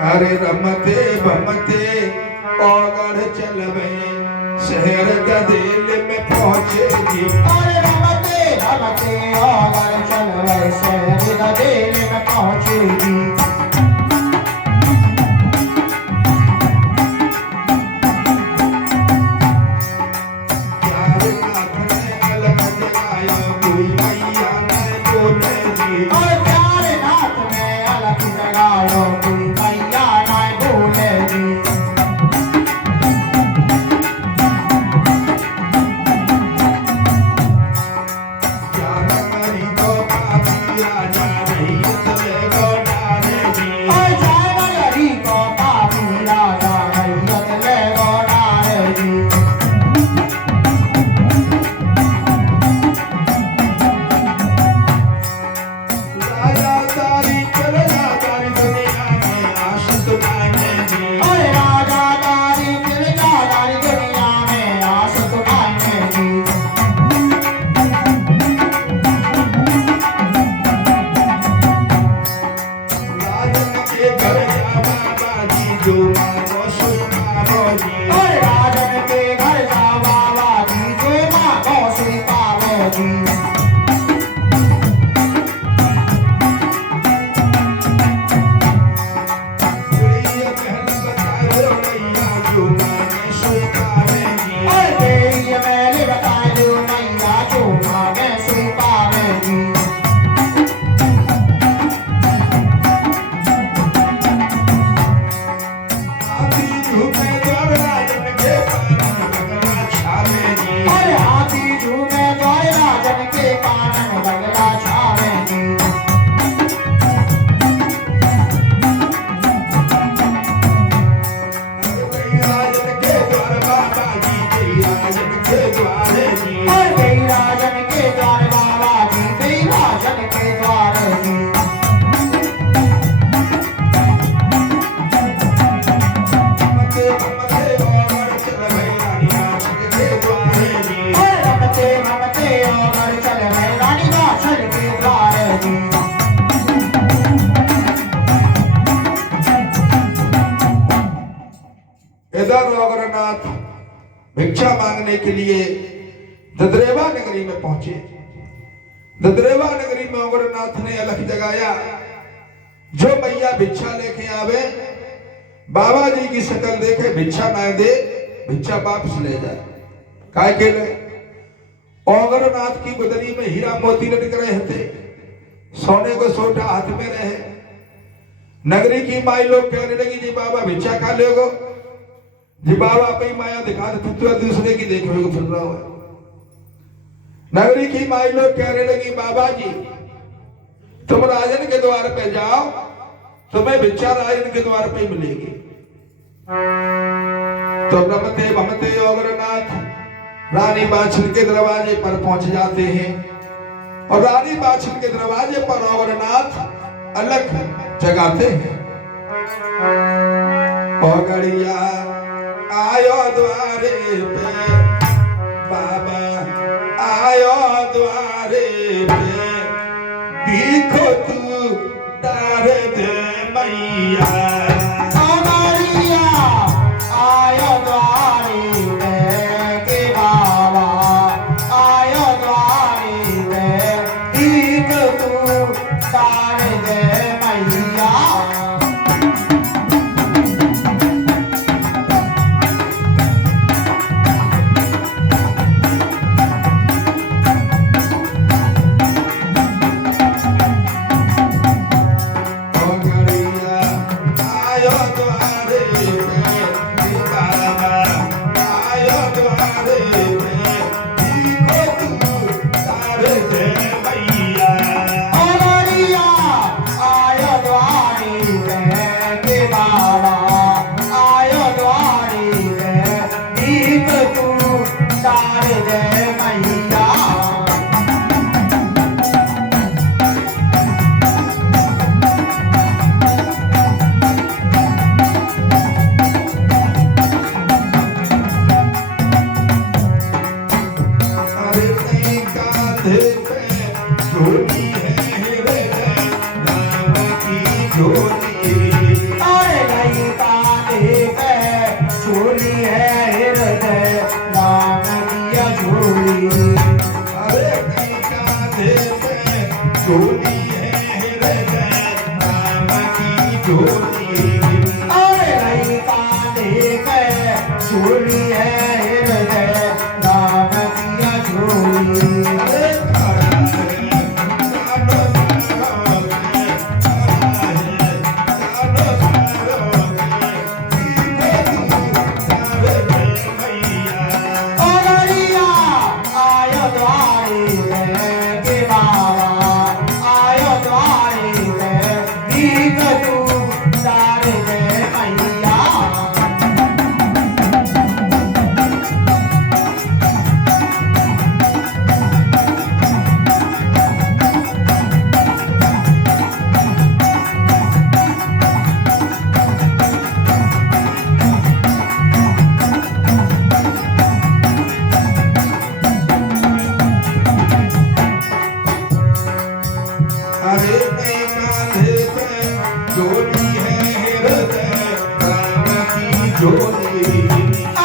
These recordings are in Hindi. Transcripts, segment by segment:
अरे रमते बमते औगढ़ चलवे शहर गदेल में पहुंचेगी। अरे रमते रमते औगढ़ चलवे शहर गदेल में पहुंचेगी। औगरनाथ भिक्षा मांगने के लिए ददरेवा नगरी में पहुंचे। ददरेवा नगरी में औगरनाथ ने अलख जगाया, जो मैया भिक्षा लेके आवे बाबा जी की शक्ल देखे भिक्षा ना दे, भिक्षा वापस ले जाए। काय के लिए? औगरनाथ की बदरी में हीरा मोती लटक रहे थे, सोने को सोटा हाथ में रहे। नगरी की माई लोग कहने लगी, जी बाबा भिक्षा खा लेगो जी, बाबा अपनी माया दिखा दे, तू दूसरे की देखे हुए फिर रहा है। नगरी की माई लोग कहने लगी, बाबा जी तुम राजन के द्वार पे जाओ, तुम्हें भिक्षा राजन के द्वार पे मिलेगी। तो रमते भमते औगरनाथ रानी बाछिल के दरवाजे पर पहुंच जाते हैं और रानी बाछिल के दरवाजे पर औगरनाथ अलख जगाते हैं। औगड़िया आयो द्वारे पे, बाबा आयो द्वारे पे, देखो तू तारे दे मैया। झोली झोली अरे नहीं कांधे पे झोली है हृदय राम किया झोली अरे खड़ा है सानो सानो खड़ा है सानो सानो अगरिया आयो द्वारे में के बाबा आयो द्वारे में भीख तू तारे दे मैया अरे नहीं कांधे पे झोली है हृदय राम की झोली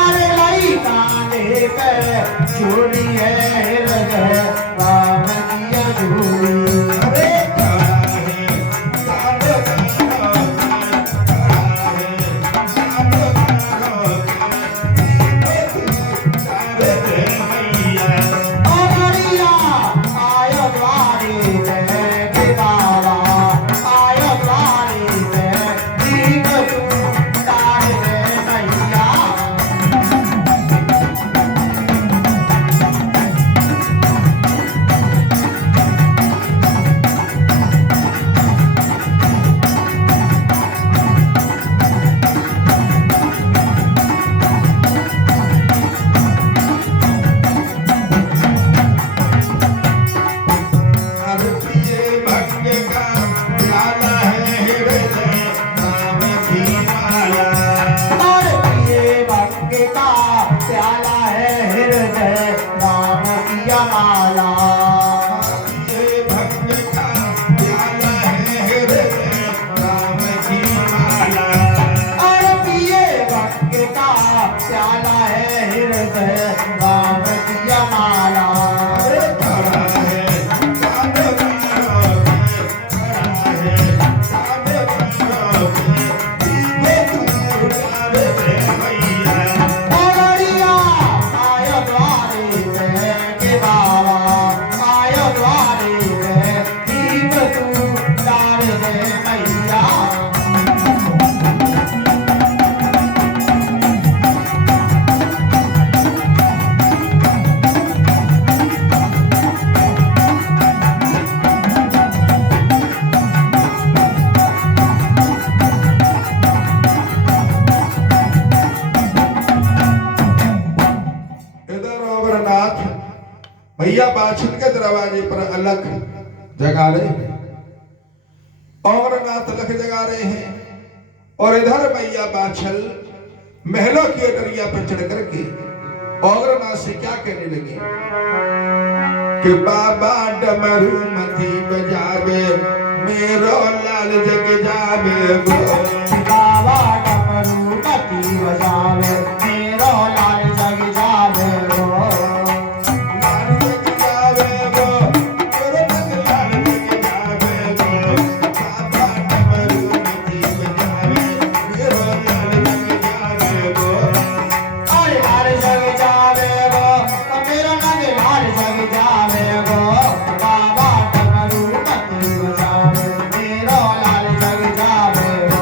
अरे लाई कांधे पे झोली है हृदय राम किया झोली अरे खड़ा है सानो सानो खड़ा है सानो सानो सारे दे मैया अगरिया आयो द्वारे में के बाबा आयो द्वारे में भीख तू तारे दे मैया अरे पिए भंग का प्याला है हृदय राम की माला और पिए भंग का प्याला है हृदय राम किया माला पिए भंग का प्याला है हृदय राम की माला और पिए भंग का प्याला है हृदय राम किया माला अरे खड़ा है सानो सानो खड़ा है सानो सानो पीछे तू तारे दे मैया अगरिया आयो द्वारे में के बाबा आयो द्वारे में भीख तू तारे दे मैया इधर अमरनाथ भैया बाछन के दरवाजे पर अलख जगा रहे हैं अमरनाथ अलख जगा रहे हैं और इधर भैया बाछल महलों की अटरिया पर चढ़ करके अमरनाथ से क्या कहने लगे कि बाबा डमरू मती बजावे मेरो लाल जग जावे गो बाबा डमरू मती बजावे मेरो लाल जग जावे गो लाल जग जावे गो मेरो लाल जग जावे गो बाबा डमरू मती बजावे मेरो लाल जग जावे गो अरे लाल जग जावे गो मेरा नग लाल जग जावे गो बाबा डमरू मती बजावे मेरो लाल जग जावे गो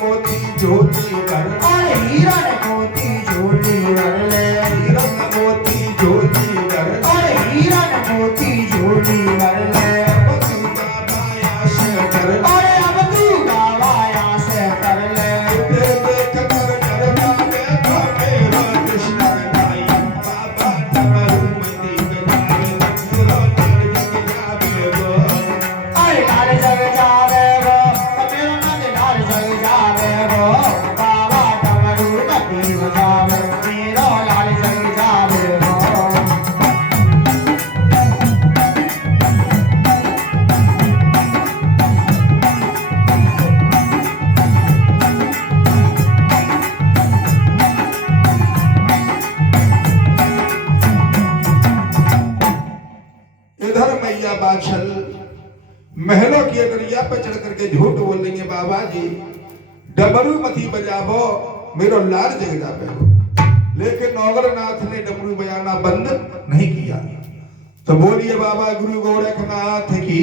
मोती झोली भर अरे हीरा ने मोती झोली भर ले, हीरा न मोती झोली भर अरे हीरा ने मोती झोली भर ले। अब तू गावाया से कर अरे अब तू गावाया से कर ले, देख कर डरना देखो मेरा कृष्ण भाई बाबा डमरू मती गजावे तेरा लाल जग जावे गो अरे लाल जग जावे गो, मेरा नंद लाल जग जावे गो, बाबा डमरू मती बजावे, मेरा लाल जग जावे गो। इधर मैया बाछल महलों की अगरिया पे चढ़ करके झूठ बोल रही है बाबा जी डमरू मती बजाबो मेरो लाल जग जावे लेकिन नौगरनाथ ने डमरू बजाना बंद नहीं किया तो बोलिए बाबा गुरु गोरखनाथ की